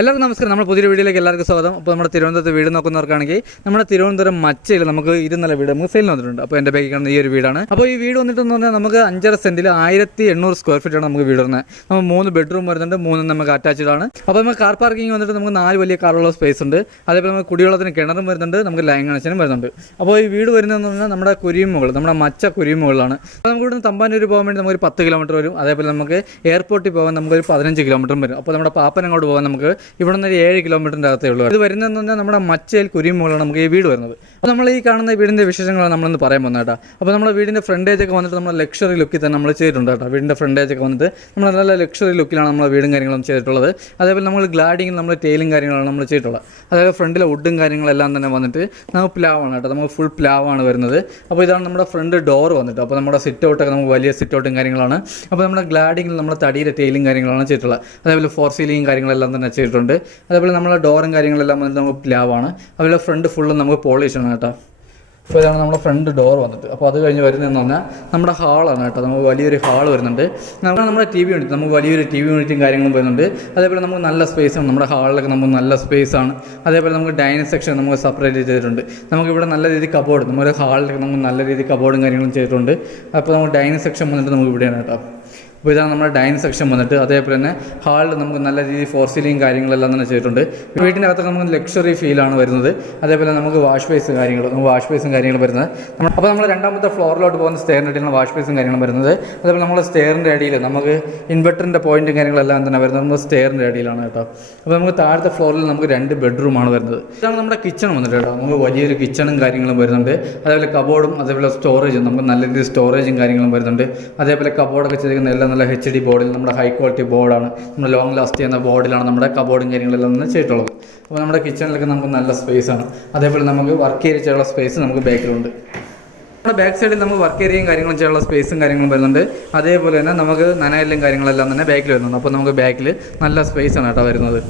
എല്ലാവർക്കും നമസ്കാരം. നമ്മുടെ പുതിയ വീഡിയോയിലേക്ക് എല്ലാവർക്കും സ്വാഗതം. അപ്പോൾ നമ്മുടെ തിരുവനന്തപുരത്ത് വീട് നോക്കുന്നവർക്കാണെങ്കിൽ നമ്മുടെ തിരുവനന്തപുരം മച്ചയിൽ നമുക്ക് 2 വീട് നമുക്ക് സെയിലിന് വന്നിട്ടുണ്ട്. അപ്പോൾ എൻ്റെ ബാക്കിൽ കാണുന്ന ഈ ഒരു വീടാണ്. അപ്പോൾ ഈ വീട് വന്നിട്ടെന്ന് പറഞ്ഞാൽ നമുക്ക് 5.5 സെൻറ്റിൽ 1800 സ്ക്വയർ ഫീറ്റാണ് നമുക്ക് വീട് വരുന്നത്. നമുക്ക് 3 ബെഡ്റൂം വരുന്നുണ്ട്, 3 നമുക്ക് അറ്റാച്ച്ഡ് ആണ്. അപ്പോൾ നമുക്ക് കാർ പാർക്കിംഗ് വന്നിട്ട് നമുക്ക് 4 വലിയ കാറുള്ള സ്പേസ് ഉണ്ട്. അതേപോലെ നമുക്ക് കുടിവെള്ളത്തിന് കിണറും വരുന്നുണ്ട്, നമുക്ക് ലൈൻ കണക്ഷനും വരുന്നുണ്ട്. അപ്പോൾ ഈ വീട് വരുന്നതെന്ന് പറഞ്ഞാൽ നമ്മുടെ കുരിമുകൾ, നമ്മുടെ മച്ച കുരിമുകളാണ്. അപ്പോൾ നമുക്ക് ഇവിടെ നിന്ന് തമ്പാനൂർ പോകാൻ വേണ്ടി നമുക്കൊരു 10 കിലോമീറ്റർ വരും. അതേപോലെ നമുക്ക് എയർപോർട്ടിൽ പോകാൻ നമുക്കൊരു 15 കിലോമീറ്ററും വരും. അപ്പോൾ നമ്മുടെ പാപ്പനങ്ങോട്ട് പോകാൻ നമുക്ക് ഇവിടെ നിന്ന് 7 കിലോമീറ്ററിൻ്റെ അകത്തേ ഉള്ളൂ. ഇത് വരുന്നതെന്ന് പറഞ്ഞാൽ നമ്മുടെ മച്ചയിൽ കുരിമുകളാണ് നമുക്ക് ഈ വീട് വരുന്നത്. അപ്പോൾ നമ്മൾ ഈ കാണുന്ന വീടിൻ്റെ വിശേഷങ്ങളാണ് നമ്മളിന്ന് പറയാൻ പോകുന്നത് കേട്ടോ. അപ്പോൾ നമ്മുടെ വീടിൻ്റെ ഫ്രണ്ടേജൊക്കെ വന്നിട്ട് നമ്മൾ ലക്ഷറി ലുക്കിൽ തന്നെ നമ്മൾ ചെയ്തിട്ടുണ്ട് കേട്ടോ. വീടിൻ്റെ ഫ്രണ്ടേജൊക്കെ വന്നിട്ട് നമ്മൾ നല്ല ലക്ഷറി ലുക്കിലാണ് നമ്മൾ വീടും കാര്യങ്ങളും ചെയ്തിട്ടുള്ളത്. അതേപോലെ നമ്മൾ ഗ്ലാഡിങ്ങും നമ്മൾ ടൈലും കാര്യങ്ങളാണ് നമ്മൾ ചെയ്തിട്ടുള്ളത്. അതായത് ഫ്രണ്ടിലെ വുഡും കാര്യങ്ങളെല്ലാം തന്നെ വന്നിട്ട് നമുക്ക് പ്ലാവാണ് കേട്ടോ. നമുക്ക് ഫുൾ പ്ലാവാണ് വരുന്നത്. അപ്പോൾ ഇതാണ് നമ്മുടെ ഫ്രണ്ട് ഡോർ വന്നിട്ട്. അപ്പോൾ നമ്മുടെ സിറ്റ് ഔട്ടൊക്കെ നമുക്ക് വലിയ സിറ്റ് ഔട്ടും കാര്യങ്ങളാണ്. അപ്പോൾ നമ്മുടെ ഗ്ലാഡിങ്ങിൽ നമ്മൾ തടിയുടെ ടൈലും കാര്യങ്ങളാണ് ചെയ്തിട്ടുള്ളത്. അതേപോലെ ഫോർ സീലിങ്ങും കാര്യങ്ങളെല്ലാം തന്നെ ചെയ്തിട്ടുണ്ട്. അതേപോലെ നമ്മളെ ഡോറും കാര്യങ്ങളെല്ലാം വന്നിട്ട് നമുക്ക് പ്ലാവാണ്. അതുപോലെ ഫ്രണ്ട് ഫുള്ളും നമുക്ക് പോളിഷാണ് കേട്ടോ. അപ്പോൾ ഇതാണ് നമ്മുടെ ഫ്രണ്ട് ഡോർ വന്നിട്ട്. അപ്പോൾ അത് കഴിഞ്ഞ് വരുന്നതെന്ന് പറഞ്ഞാൽ നമ്മുടെ ഹാളാണ് കേട്ടോ. നമുക്ക് വലിയൊരു ഹാൾ വരുന്നുണ്ട്. നമ്മുടെ TV യൂണിറ്റ്, നമുക്ക് വലിയൊരു TV യൂണിറ്റും കാര്യങ്ങളും വരുന്നുണ്ട്. അതേപോലെ നമുക്ക് നല്ല സ്പേസാണ്. നമ്മുടെ ഹാളിലൊക്കെ നമുക്ക് നല്ല സ്പേസാണ്. അതേപോലെ നമുക്ക് ഡൈനിങ് സെക്ഷൻ നമുക്ക് സെപ്പറേറ്റ് ചെയ്തിട്ടുണ്ട്. നമുക്കിവിടെ നല്ല രീതിയിൽ കബോർഡ്, നമ്മുടെ ഹാളിലൊക്കെ നമുക്ക് നല്ല രീതിയിൽ കബോർഡും കാര്യങ്ങളും ചെയ്തിട്ടുണ്ട്. അപ്പോൾ നമുക്ക് ഡൈനിങ് സെക്ഷൻ വന്നിട്ട് നമുക്ക് ഇവിടെയാണ് കേട്ടോ. അപ്പോൾ ഇതാണ് നമ്മുടെ ഡൈനിങ് സെക്ഷൻ വന്നിട്ട്. അതേപോലെ തന്നെ ഹാളിൽ നമുക്ക് നല്ല രീതിയിൽ ഫോർ സീലിംഗ് കാര്യങ്ങളെല്ലാം തന്നെ ചെയ്തിട്ടുണ്ട്. വീട്ടിൻ്റെ അകത്തൊക്കെ നമുക്ക് ലക്ഷറി ഫീലാണ് വരുന്നത്. അതേപോലെ നമുക്ക് വാഷ് ബേസും കാര്യങ്ങളും വരുന്നത്. അപ്പോൾ നമ്മൾ രണ്ടാമത്തെ ഫ്ലോറിലോട്ട് പോകുന്ന സ്റ്റെയറിൻ്റെ അടിയിലാണ് വാഷ് ബേസും കാര്യങ്ങളും വരുന്നത്. അതേപോലെ നമ്മൾ സ്റ്റെയറിൻ്റെ അടിയിൽ നമുക്ക് ഇൻവെർട്ടറിൻ്റെ പോയിൻറ്റും കാര്യങ്ങളെല്ലാം തന്നെ വരുന്നത് നമ്മൾ സ്റ്റെയറിൻ്റെ അടിയിലാണ് കേട്ടോ. അപ്പോൾ നമുക്ക് താഴത്തെ ഫ്ലോറിൽ നമുക്ക് 2 ബെഡ്റൂമാണ് വരുന്നത്. ഇതാണ് നമ്മുടെ കിച്ചൺ വന്നിട്ട് കേട്ടോ. നമുക്ക് വലിയൊരു കിച്ചണും കാര്യങ്ങളും വരുന്നുണ്ട്. അതേപോലെ കബോർഡും അതേപോലെ സ്റ്റോറേജും നമുക്ക് നല്ല രീതിയിൽ സ്റ്റോറേജും കാര്യങ്ങളും വരുന്നുണ്ട്. അതേപോലെ കബോർഡൊക്കെ ചെയ്തിരിക്കുന്ന എല്ലാം നല്ല HD ബോർഡിൽ നമ്മുടെ ഹൈ ക്വാളിറ്റി ബോർഡാണ്. നമ്മൾ ലോങ് ലാസ്റ്റ് ചെയ്യുന്ന ബോർഡിലാണ് നമ്മുടെ കബോർഡും കാര്യങ്ങളെല്ലാം തന്നെ ചെയ്തിട്ടുള്ളത്. അപ്പോൾ നമ്മുടെ കിച്ചണിലൊക്കെ നമുക്ക് നല്ല സ്പേസാണ്. അതേപോലെ നമുക്ക് വർക്ക് ഏരിയ ചെയ്യാനുള്ള സ്പേസ് നമുക്ക് ബാക്കിലുണ്ട്. നമ്മുടെ ബാക്ക് സൈഡിൽ നമുക്ക് വർക്ക് ഏരിയയും കാര്യങ്ങളും ചെയ്യാനുള്ള സ്പേസും കാര്യങ്ങളും വരുന്നുണ്ട്. അതേപോലെ തന്നെ നമുക്ക് നനയലും കാര്യങ്ങളെല്ലാം തന്നെ ബാക്കിൽ വരുന്നുണ്ട്. അപ്പോൾ നമുക്ക് ബാക്കിൽ നല്ല സ്പേസാണ് കേട്ടോ വരുന്നത്.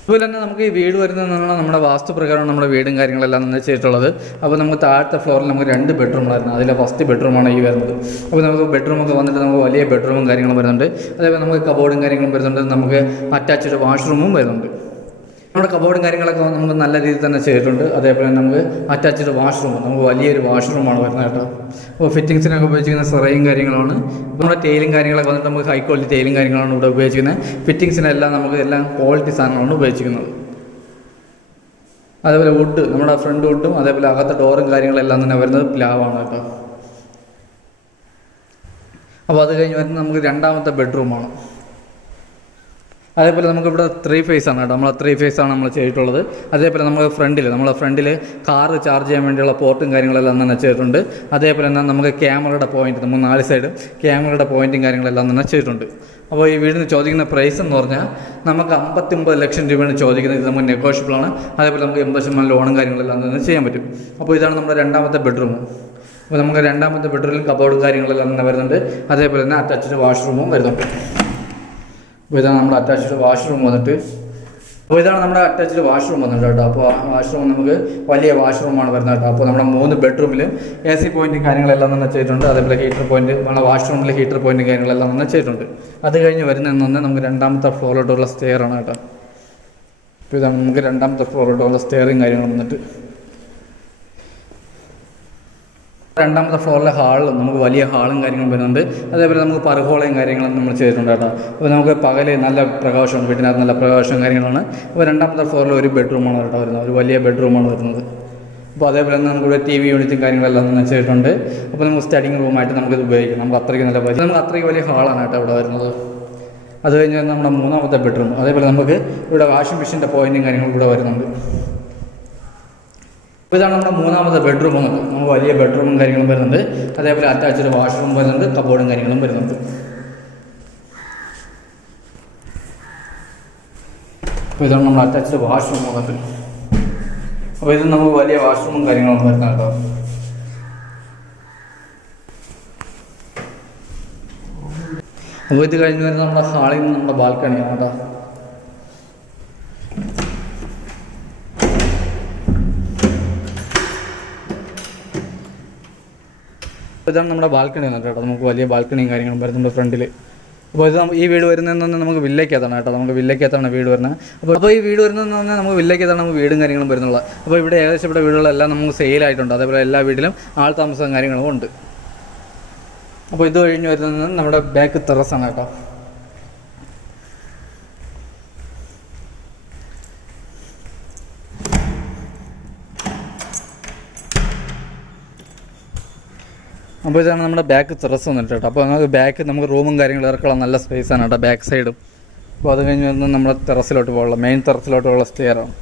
അതുപോലെ തന്നെ നമുക്ക് ഈ വീട് വരുന്നതെന്നാണ് നമ്മുടെ വാസ്തുപ്രകാരം നമ്മുടെ വീടും കാര്യങ്ങളെല്ലാം തന്നെ ചെയ്തിട്ടുള്ളത്. അപ്പോൾ നമുക്ക് താഴത്തെ ഫ്ലോറിൽ നമുക്ക് 2 ബെഡ്റൂമുകളായിരുന്നു. അതിലെ ഫസ്റ്റ് ബെഡ്റൂമാണ് ഈ വരുന്നത്. അപ്പോൾ നമുക്ക് ബെഡ്റൂമൊക്കെ വന്നിട്ട് നമുക്ക് വലിയ ബെഡ്റൂമും കാര്യങ്ങളും വരുന്നുണ്ട്. അതേപോലെ നമുക്ക് കബോർഡും കാര്യങ്ങളും വരുന്നുണ്ട്. നമുക്ക് അറ്റാച്ച്ഡ് വാഷ്റൂമും വരുന്നുണ്ട്. നമ്മുടെ കബോർഡും കാര്യങ്ങളൊക്കെ നമുക്ക് നല്ല രീതിയിൽ തന്നെ ചെയ്തിട്ടുണ്ട്. അതേപോലെ നമുക്ക് അറ്റാച്ച്ഡ് വാഷ്റൂം, നമുക്ക് വലിയൊരു വാഷ്റൂമാണ് വരുന്നത് കേട്ടോ. അപ്പോൾ ഫിറ്റിങ്സിനൊക്കെ ഉപയോഗിച്ചിരിക്കുന്ന സെറയും കാര്യങ്ങളാണ്. നമ്മുടെ ടൈലും കാര്യങ്ങളൊക്കെ വന്നിട്ട് നമുക്ക് ഹൈ ക്വാളിറ്റി ടൈലും കാര്യങ്ങളാണ് ഇവിടെ ഉപയോഗിച്ചിരിക്കുന്നത്. ഫിറ്റിങ്സിനെല്ലാം നമുക്ക് എല്ലാം ക്വാളിറ്റി സാധനങ്ങളാണ് ഉപയോഗിച്ചിരിക്കുന്നത്. അതേപോലെ വുഡ്, നമ്മുടെ ഫ്രണ്ട് വുഡും അതേപോലെ അകത്തെ ഡോറും കാര്യങ്ങളെല്ലാം തന്നെ വരുന്നത് പ്ലാവാണ് കേട്ടോ. അപ്പോൾ അത് കഴിഞ്ഞ് വരുന്നത് നമുക്ക് രണ്ടാമത്തെ ബെഡ്റൂമാണ്. അതേപോലെ നമുക്കിവിടെ 3 ഫേസാണ് കേട്ടോ. നമ്മൾ 3 ഫേസാണ് നമ്മൾ ചെയ്തിട്ടുള്ളത്. അതേപോലെ നമ്മൾ ഫ്രണ്ടിൽ കാറ് ചാർജ് ചെയ്യാൻ വേണ്ടിയുള്ള പോർട്ടും കാര്യങ്ങളെല്ലാം തന്നെ ചെയ്തിട്ടുണ്ട്. അതേപോലെ തന്നെ നമുക്ക് ക്യാമറയുടെ പോയിൻറ്റ്, നമുക്ക് 4 സൈഡും ക്യാമറയുടെ പോയിൻറ്റും കാര്യങ്ങളെല്ലാം തന്നെ ചെയ്തിട്ടുണ്ട്. അപ്പോൾ ഈ വീടിന് ചോദിക്കുന്ന പ്രൈസ് എന്ന് പറഞ്ഞാൽ നമുക്ക് 59 ലക്ഷം രൂപയാണ് ചോദിക്കുന്നത്. ഇത് നമുക്ക് നെഗോഷ്യബിളാണ്. അതേപോലെ നമുക്ക് 80% ലോണും കാര്യങ്ങളെല്ലാം തന്നെ ചെയ്യാൻ പറ്റും. അപ്പോൾ ഇതാണ് നമ്മുടെ രണ്ടാമത്തെ ബെഡ്റൂം. അപ്പോൾ നമുക്ക് രണ്ടാമത്തെ ബെഡ്റൂമിൽ കബോർഡും കാര്യങ്ങളെല്ലാം തന്നെ വരുന്നുണ്ട്. അതേപോലെ തന്നെ അറ്റാച്ച്ഡ് വാഷ്റൂമും വരുന്നുണ്ട്. അപ്പോൾ ഇതാണ് നമ്മുടെ അറ്റാച്ച്ഡ് വാഷ്റൂം വന്നിട്ട്. അപ്പോൾ ഇതാണ് നമ്മുടെ അറ്റാച്ച്ഡ് വാഷ്റൂം വന്നിട്ട് കേട്ടോ. അപ്പോൾ വാഷ്റൂം നമുക്ക് വലിയ വാഷ്റൂമാണ് വരുന്നത് കേട്ടോ. അപ്പോൾ നമ്മുടെ 3 ബെഡ്റൂമിൽ AC പോയിൻറ്റും കാര്യങ്ങളെല്ലാം തന്നെ ചെയ്തിട്ടുണ്ട്. അതേപോലെ ഹീറ്റർ പോയിൻറ്റ്, നമ്മുടെ വാഷ്റൂമിൽ ഹീറ്റർ പോയിൻറ്റും കാര്യങ്ങളെല്ലാം തന്നെ ചെയ്തിട്ടുണ്ട്. അത് കഴിഞ്ഞ് വരുന്നതെന്ന് പറഞ്ഞാൽ നമുക്ക് രണ്ടാമത്തെ ഫ്ലോറിലോട്ടുള്ള സ്റ്റെയറാണ് കേട്ടോ. അപ്പോൾ ഇതാണ് നമുക്ക് രണ്ടാമത്തെ ഫ്ലോറിലോട്ടുള്ള സ്റ്റെയറും കാര്യങ്ങളും വന്നിട്ട്. രണ്ടാമത്തെ ഫ്ലോറിലെ ഹാളിൽ നമുക്ക് വലിയ ഹാളും കാര്യങ്ങളും വരുന്നുണ്ട്. അതേപോലെ നമുക്ക് പർഹോളയും കാര്യങ്ങളും നമ്മൾ ചെയ്തിട്ടുണ്ട് കേട്ടോ. അപ്പോൾ നമുക്ക് പകല് നല്ല പ്രകാശമാണ്, വീട്ടിനകത്ത് നല്ല പ്രകാശവും കാര്യങ്ങളാണ്. അപ്പോൾ രണ്ടാമത്തെ ഫ്ലോറിൽ ഒരു ബെഡ്റൂമാണ് കേട്ടോ വരുന്നത്, ഒരു വലിയ ബെഡ്റൂമാണ് വരുന്നത്. അപ്പോൾ അതേപോലെ തന്നെ നമുക്കിവിടെ TV യൂണിറ്റും കാര്യങ്ങളെല്ലാം തന്നെ ചെയ്തിട്ടുണ്ട്. അപ്പോൾ നമുക്ക് സ്റ്റഡിങ് റൂമായിട്ട് നമുക്കിത് ഉപയോഗിക്കാം. നമുക്ക് അത്രയ്ക്ക് നല്ല വലിയ, നമുക്ക് അത്രയ്ക്ക് വലിയ ഹാളാണ് കേട്ടോ ഇവിടെ വരുന്നത്. അത് കഴിഞ്ഞ് നമ്മുടെ 3ാമത്തെ ബെഡ്റൂം. അതേപോലെ നമുക്ക് ഇവിടെ വാഷിംഗ് മെഷീൻ്റെ പോയിൻറ്റും കാര്യങ്ങളും ഇവിടെ വരുന്നുണ്ട്. അപ്പോൾ ഇതാണ് നമ്മുടെ 3ാമത്തെ ബെഡ്റൂം വന്നത്. നമുക്ക് വലിയ ബെഡ്റൂമും കാര്യങ്ങളും വരുന്നുണ്ട്. അതേപോലെ അറ്റാച്ച്ഡ് വാഷ്റൂം വരുന്നുണ്ട്, കബോർഡും കാര്യങ്ങളും വരുന്നുണ്ട്. അപ്പോൾ ഇതാണ് നമ്മുടെ അറ്റാച്ച്ഡ് വാഷ്റൂം വന്നത്. അപ്പോൾ ഇത് നമുക്ക് വലിയ വാഷ്റൂമും കാര്യങ്ങളും വരുന്ന കേട്ടോ. അപ്പോൾ ഇത് കഴിഞ്ഞ് വരുന്നത് നമ്മുടെ ഹാളിൽ നിന്ന് നമ്മുടെ ബാൽക്കണിയാണ് കേട്ടോ. ഇതാണ് നമ്മുടെ ബാൽക്കണി വന്നിട്ട് കേട്ടോ. നമുക്ക് വലിയ ബാൽക്കണിയും കാര്യങ്ങളും വരുന്നുണ്ട് ഫ്രണ്ടിൽ. അപ്പോൾ ഇത് ഈ വീട് വരുന്നതെന്ന് പറഞ്ഞാൽ നമുക്ക് വില്ലേക്കകത്താണ് കേട്ടോ, നമുക്ക് വില്ലേക്കകത്താണ് വീട് വരുന്നത്. അപ്പോൾ ഈ വീട് വരുന്നതെന്ന് പറഞ്ഞാൽ നമുക്ക് വില്ലേക്കകത്താണ് നമുക്ക് വീടും കാര്യങ്ങളും വരുന്നുള്ളത്. അപ്പോൾ ഇവിടെ ഏകദേശം ഇവിടെ വീടുകളെല്ലാം നമുക്ക് സെയിലായിട്ടുണ്ട്, അതേപോലെ എല്ലാ വീട്ടിലും ആൾ താമസവും കാര്യങ്ങളും ഉണ്ട്. അപ്പോൾ ഇത് കഴിഞ്ഞ് വരുന്നത് നമ്മുടെ ബാക്ക് ടെറസാണ് കേട്ടോ. അപ്പോൾ ഇതാണ് നമ്മുടെ ബാക്ക് ടെറസ് വന്നിട്ട് കേട്ടോ. അപ്പോൾ നമുക്ക് ബാക്ക് നമുക്ക് റൂമും കാര്യങ്ങളും ഇറക്കാനുള്ള നല്ല സ്പേസാണ് കേട്ടോ ബാക്ക് സൈഡും. അപ്പോൾ അത് കഴിഞ്ഞ് വരുന്നത് നമ്മുടെ ടെറസിലോട്ട് പോകാനുള്ള മെയിൻ ടെറസിലോട്ടുള്ള സ്റ്റെയറാണ്.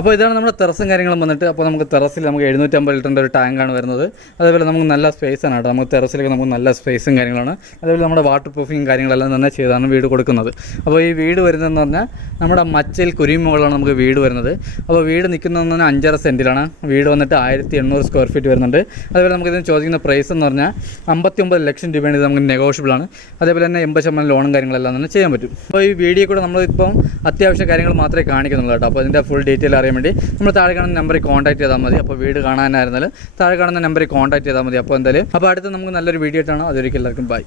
അപ്പോൾ ഇതാണ് നമ്മുടെ ടെറസും കാര്യങ്ങളും വന്നിട്ട്. അപ്പോൾ നമുക്ക് ടെറസിൽ നമുക്ക് 750 ലിറ്ററിൻ്റെ ഒരു ടാങ്കാണ് വരുന്നത്. അതേപോലെ നമുക്ക് നല്ല സ്പേസാണ് കേട്ടോ, നമുക്ക് ടെറസിലേക്ക് നമുക്ക് നല്ല സ്പേസും കാര്യങ്ങളാണ്. അതേപോലെ നമ്മുടെ വാട്ടർ പ്രൂഫിങ് കാര്യങ്ങളെല്ലാം തന്നെ ചെയ്താണ് വീട് കൊടുക്കുന്നത്. അപ്പോൾ ഈ വീട് വരുന്നതെന്ന് പറഞ്ഞാൽ നമ്മുടെ മച്ചയിൽ കുരിമുകളാണ് നമുക്ക് വീട് വരുന്നത്. അപ്പോൾ വീട് നിൽക്കുന്നതെന്ന് പറഞ്ഞാൽ 5.5 സെൻറ്റിലാണ്. വീട് വന്നിട്ട് 1800 സ്ക്വയർ ഫീറ്റ് വരുന്നുണ്ട്. അതേപോലെ നമുക്കിതിന് ചോദിക്കുന്ന പ്രൈസ് എന്ന് പറഞ്ഞാൽ 59 ലക്ഷം രൂപയാണ്. ഇത് നമുക്ക് നെഗോഷ്യബിളാണ്. അതേപോലെ തന്നെ 80% ലോണും കാര്യങ്ങളെല്ലാം തന്നെ ചെയ്യാൻ പറ്റും. അപ്പോൾ ഈ വീഡിയോ കൂടെ നമ്മളിപ്പം അത്യാവശ്യ കാര്യങ്ങൾ മാത്രമേ കാണിക്കുന്നുള്ളൂ കേട്ടോ. അപ്പോൾ ഇതിൻ്റെ ഫുൾ ഡീറ്റെയിൽ അറിയാൻ വേണ്ടി നമ്മൾ താഴെ കാണുന്ന നമ്പറിൽ കോൺടാക്ട് ചെയ്താൽ മതി. അപ്പോൾ വീട് കാണാനായിരുന്നാലും താഴെ കാണുന്ന നമ്പറിൽ കോൺടാക്ട് ചെയ്താൽ മതി. അപ്പോൾ എന്തായാലും അപ്പോൾ അടുത്ത് നമുക്ക് നല്ലൊരു വീഡിയോ ആയിട്ടാണ്. അതൊരിക്കലും എല്ലാവർക്കും ബൈ.